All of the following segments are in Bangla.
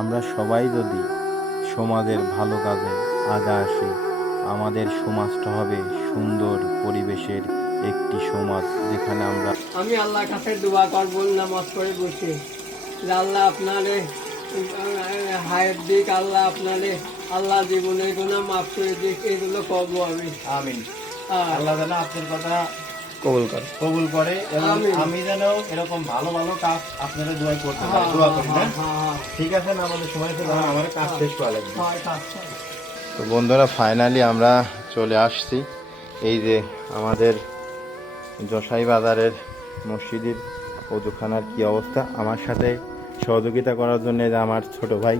আমরা সবাই যদি সমাজের ভালো কাজে আগে আসি, আমাদের সমাজটা হবে সুন্দর পরিবেশের একটি সমাজ, যেখানে আমি আল্লাহর কাছে দোয়া করবো নামাজ পড়ে বসে, যে আল্লাহ আপনারে হায়াত দিক, আল্লাহ আপনারে আল্লাহ জীবনের গুনাহ মাফ করে দিক, এগুলো করবো আমি। আমিন। আল্লাহ যেন আপনার কথা কবুল করে এবং আমিন। আমি যেন এরকম ভালো ভালো কাজ আপনারা করতে পারি, দোয়া করি না? ঠিক আছে, না আমাদের সময় শেষ, আমার কাজ শেষ করা লাগবে। তো বন্ধুরা, ফাইনালি আমরা চলে আসছি। এই যে আমাদের জশাই বাজারের মসজিদের ওজুখানার কি অবস্থা। আমার সাথে সহযোগিতা করার জন্য যে আমার ছোট ভাই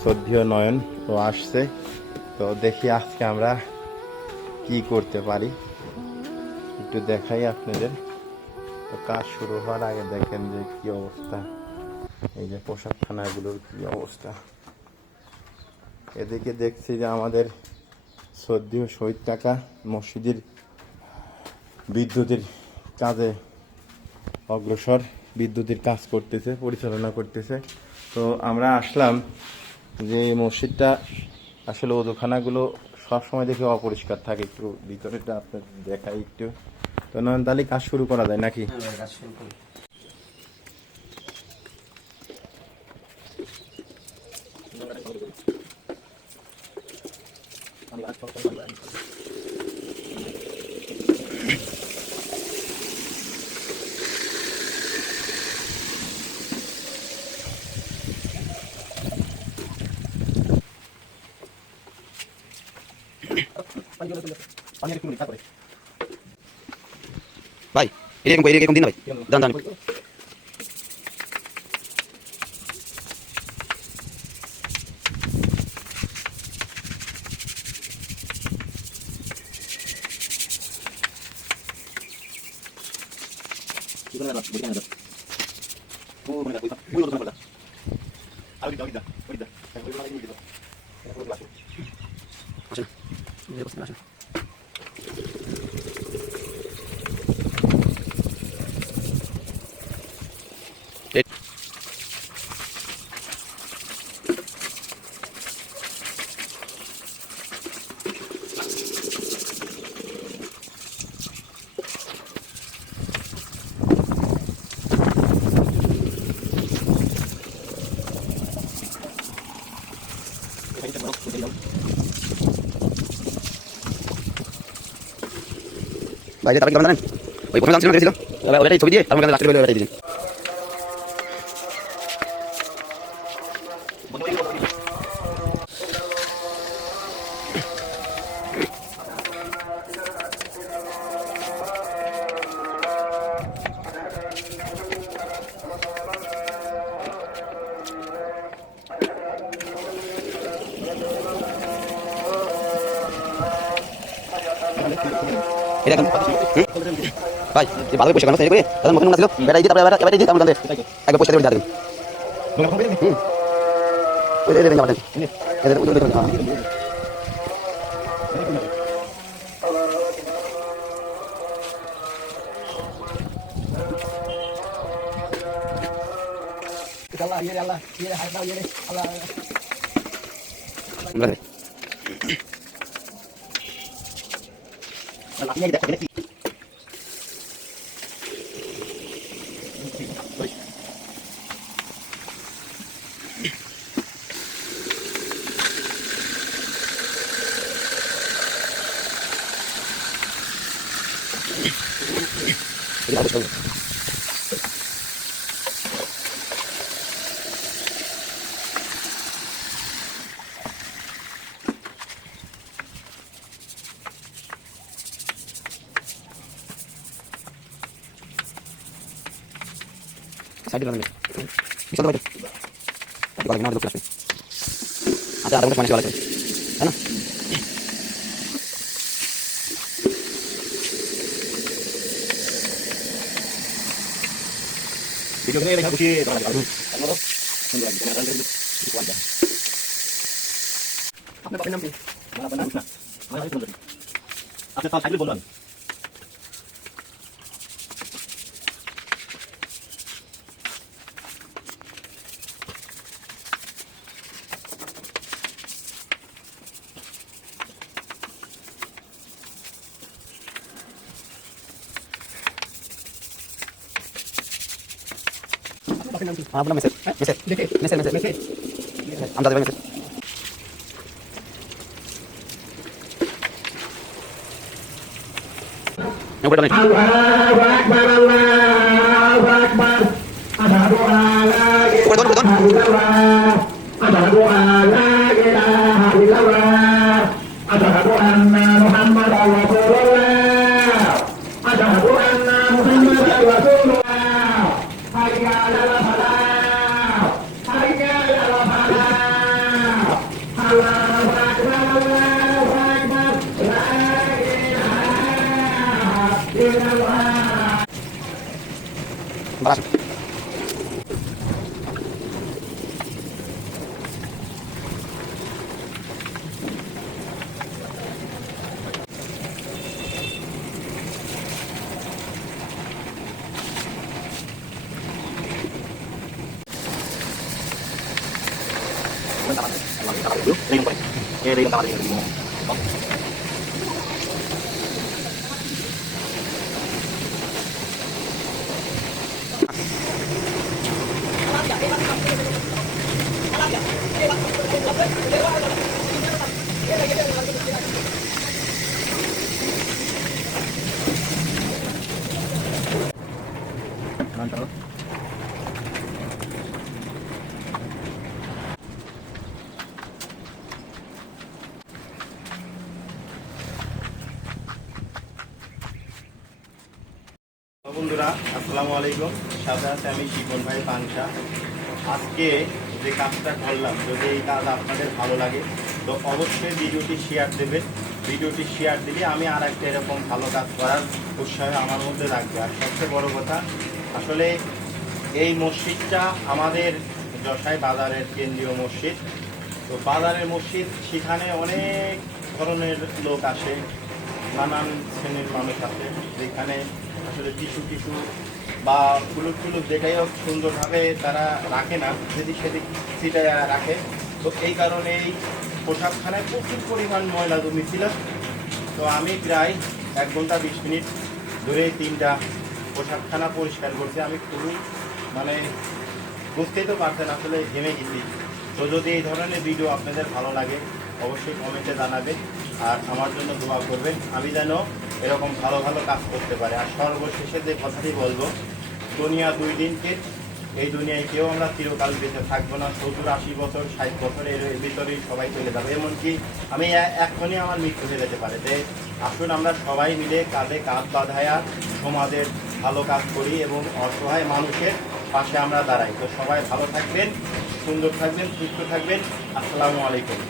শ্রদ্ধেয় নয়ন তো আসছে। তো দেখি আজকে আমরা কি করতে পারি, একটু দেখাই আপনাদের। তো কাজ শুরু হওয়ার আগে দেখেন যে কি অবস্থা, এই যে পোশাকখানাগুলোর কি অবস্থা। এদিকে দেখছি যে আমাদের শ্রদ্ধেয় শহীদ কাকা মসজিদের বিদ্যুতের কাজে অগ্রসর, বিদ্যুতের কাজ করতেছে, পরিচালনা করতেছে। তো আমরা আসলাম যে মসজিদটা আসলে ওজুখানাগুলো সবসময় দেখে অপরিষ্কার থাকে, একটু ভিতরেটা আপনার দেখাই একটু। তো নয়ন, তাহলে কাজ শুরু করা যায় নাকি? ভাই এরকম দিন না ভাই, দান দান ভাই, যে তারপরে কি জানেন, ওই প্রথমে জানছিলাম দেখেছিল ওইটাই ছবি দিয়ে তার মধ্যে রাখতে ওইটাই দিলেন। ভাই ভালো পয়সা কেন করে তাদের মতন না ছিল বেড়াই দিয়ে তারপরে এবারে দিয়ে তারপরে একবার পয়সা দিয়ে দেবেন। ওই রে রে যাবেন এদের ওই দেখুন। আল্লাহ ইয়ে আল্লাহ ইয়ে হাত দাও ইয়ে আল্লাহ আপনি দেখেন কি সাইডে লাগানো বিশাল ভাই আজকে ভালো না লোক আসবে। আচ্ছা আধা ঘন্টা পানি চলে আসবে তাই না? ভিডিও করে দেখা খুশি তোমরা যাও আপনারা সুন্দর লাগবে তোমরা জানেন কি কোয়ান্টা আপনার বাবার নাম কি? আমার বাবার নাম না আমার নাম সুন্দর। আপনি তাও সাইকেল বলুন। শপের নাম কি? আমার মেসেজ মেসেজ দেখে মেসেজ মেসেজ মেসেজ আমজাদ ভাই মেসেজ উপরে ডানে উপরে দন বাস বন্ধুরা আসসালামু আলাইকুম, সাথে আছে আমি শিপন ভাই পাংশা। আজকে যে কাজটা করলাম, যদি এই কাজ আপনাদের ভালো লাগে তো অবশ্যই ভিডিওটি শেয়ার দেবেন। ভিডিওটি শেয়ার দিলে আমি আর একটা এরকম ভালো কাজ করার উৎসাহ আমার মধ্যে লাগবে। আর সবচেয়ে বড় কথা, আসলে এই মসজিদটা আমাদের যশাই বাজারের কেন্দ্রীয় মসজিদ। তো বাজারের মসজিদ, সেখানে অনেক ধরনের লোক আসে, নানান শ্রেণীর মানুষ আসে, যেখানে আসলে টিস্যু বা ফুলুক যেটাই হোক সুন্দরভাবে তারা রাখে না, যদি সেদিক সিটায় রাখে। তো এই কারণে এই পোশাকখানায় প্রচুর পরিমাণ ময়লা জমেছিল। তো আমি প্রায় 1 ঘন্টা 20 মিনিট ধরে 3টা পোশাকখানা পরিষ্কার করছি। আমি খুবই বুঝতেই তো পারছেন, আসলে ঘেমে গেছি। তো যদি এই ধরনের ভিডিও আপনাদের ভালো লাগে অবশ্যই কমেন্টে জানাবেন, আর আমার জন্য দোয়া করবেন, আমি যেন এরকম ভালো ভালো কাজ করতে পারি। আর সর্বশেষে যে কথাটি বলবো, দুনিয়া 2 দিনকে, এই দুনিয়ায় কেউ আমরা চিরকাল বেঁচে থাকবো না। 70-80 বছর 60 বছর এর ভিতরেই সবাই চলে যাবে, এমনকি আমি এখনই আমার মৃত্যু হয়ে যেতে পারে। যে আসুন আমরা সবাই মিলে কাঁধে কাঁধ বাঁধায়া সমাজের ভালো কাজ করি এবং অসহায় মানুষের পাশে আমরা দাঁড়াই। তো সবাই ভালো থাকবেন, সুন্দর থাকবেন, সুস্থ থাকবেন। আসসালামু আলাইকুম।